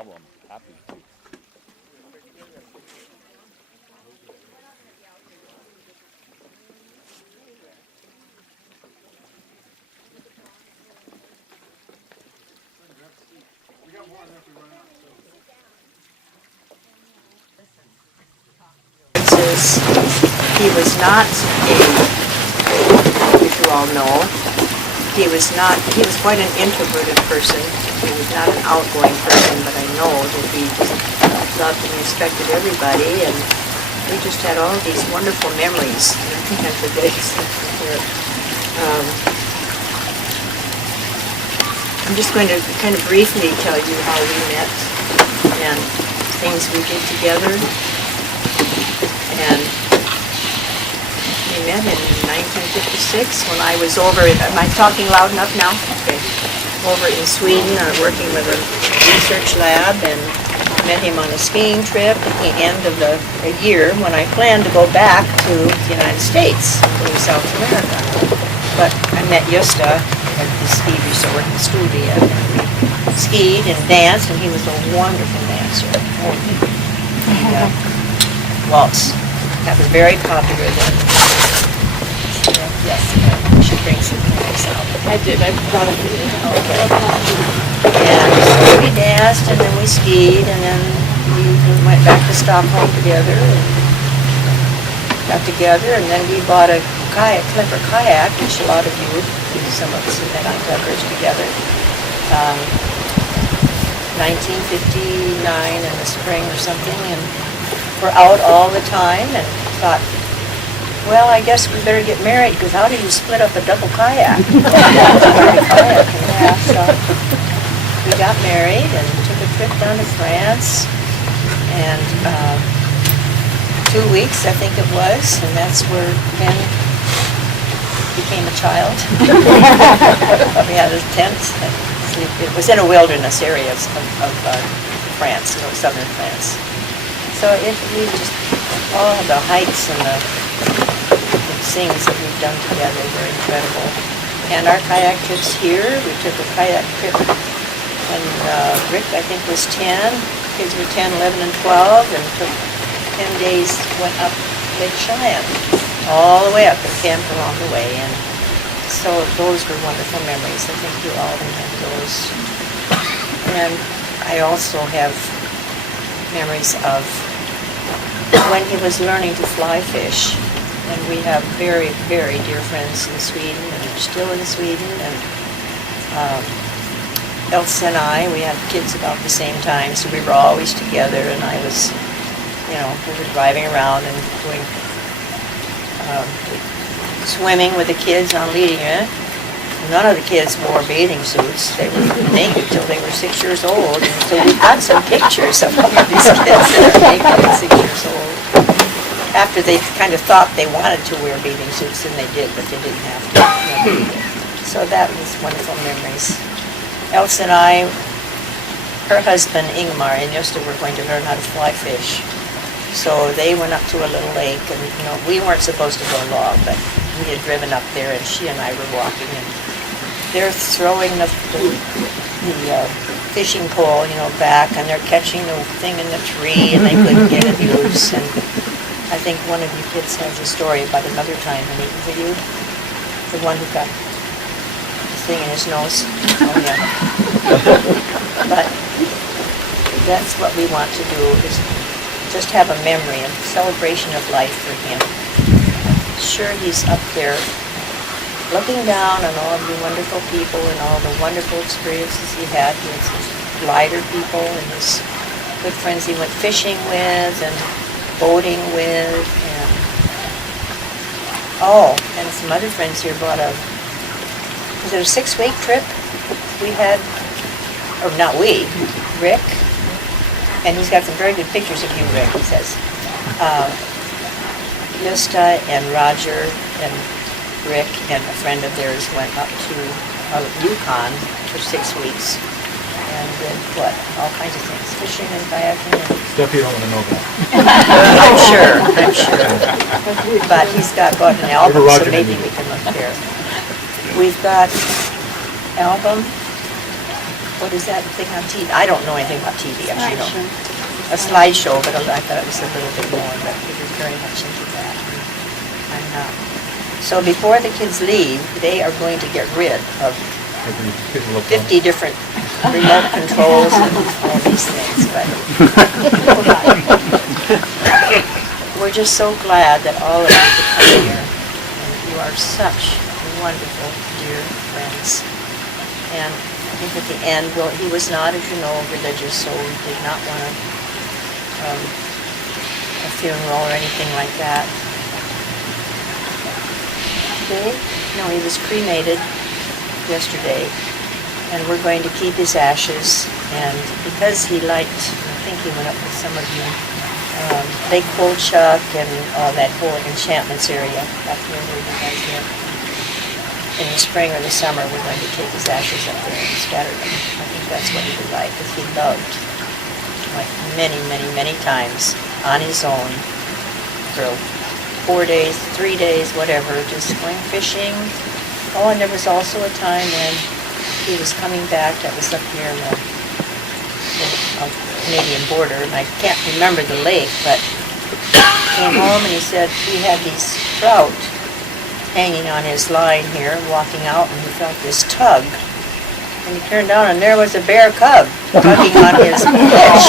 problem. Happy to. He was not if you all know, he was quite an introverted person. He was not an outgoing person, but I know that he just loved and respected everybody, and we just had all these wonderful memories. And I think I forget something here. I'm just going to kind of briefly tell you how we met and things we did together. And we met in 1956 when I was over, am I talking loud enough now? Okay. Over in Sweden, working with a research lab, and met him on a skiing trip at the end of a year when I planned to go back to the United States, to South America. But I met Gosta at the ski resort in Stuvia. We skied and danced, and he was a wonderful dancer. Waltz. That was very popular then. Yes, you should bring some cakes out. I did. I brought a few. Okay. And so we danced, and then we skied, and then we went back to Stockholm together, and got together, and then we bought a clipper kayak, which a lot of you, some of us have met on clippers together. 1959 in the spring or something, and we're out all the time, and thought, well, I guess we better get married, because how do you split up a double kayak? Yeah, so we got married and took a trip down to France, and 2 weeks, I think it was, and that's where Ben became a child. We had a tent. It was in a wilderness area of France, southern France. So we just, all the hikes and the things that we've done together were incredible. And our kayak trips here, we took a kayak trip when Rick, I think, was 10. Kids were 10, 11, and 12, and took 10 days, went up Lake Cheyenne, all the way up, and camped along the way. And so those were wonderful memories. I think you all remember those. And I also have memories of when he was learning to fly fish. And we have very, very dear friends in Sweden, and still in Sweden. And Elsa and I, we had kids about the same time, so we were always together. And I was, we were driving around and doing swimming with the kids on Lidingö. None of the kids wore bathing suits. They were naked till they were 6 years old. And so we've got some pictures of all of these kids that are naked at 6 years old. After they kind of thought they wanted to wear bathing suits, and they did, but they didn't have to. So that was wonderful memories. Elsa and I, her husband Ingmar and Gosta were going to learn how to fly fish. So they went up to a little lake, and we weren't supposed to go along, but we had driven up there, and she and I were walking, and they're throwing the fishing pole, back, and they're catching the thing in the tree, and they couldn't get it loose. And I think one of you kids has a story about another time in the video, the one who got the thing in his nose. Oh yeah. But that's what we want to do, is just have a memory, a celebration of life for him. Sure, he's up there looking down on all the wonderful people and all the wonderful experiences he had with his glider people and his good friends he went fishing with and boating with, and some other friends here brought was it a 6-week trip we had, or not we, Rick, and he's got some very good pictures of you, Rick, he says. Gosta and Roger and Rick and a friend of theirs went up to Yukon for 6 weeks and did all kinds of things, fishing and kayaking. Stuff you don't want to know about. I'm sure. But he's got an album, so maybe we can look there. We've got album what is that thing on TV? I don't know anything about TV, as you know. A slideshow, but I thought it was a little bit more, but he was very much into that. And so before the kids leave, they are going to get rid of 50 different remote controls and all these things, but we're just so glad that all of you could come here, and you are such wonderful, dear friends. And I think at the end, well, he was not, as you know, religious, so we did not want a funeral or anything like that. Today? No, he was cremated yesterday, and we're going to keep his ashes. And because he liked, I think he went up with some of you, Lake Holchuck and all that whole enchantments area up here where you guys live. In the spring or the summer, we're going to take his ashes up there and scatter them. I think that's what he would like, because he loved, like many, many, many times, on his own, for 4 days, 3 days, whatever, just going fishing. Oh, and there was also a time when he was coming back, that was up here on the Canadian border, and I can't remember the lake, but came home and he said he had these trout hanging on his line here, walking out, and he felt this tug. And he turned down, and there was a bear cub tugging on his fish.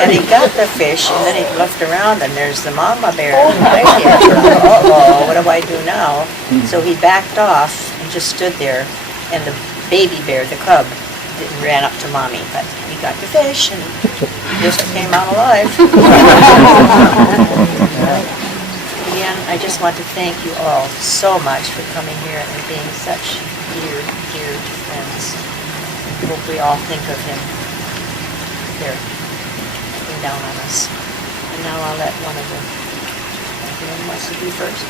And he got the fish, and then he looked around, and there's the mama bear. Uh-oh, what do I do now? So he backed off and just stood there, and the baby bear, the cub, ran up to mommy, but he got the fish, and just came out alive. Again, I just want to thank you all so much for coming here and being such dear, dear friends. I hope we all think of him there, looking down on us. And now I'll let one of them, who wants to do first?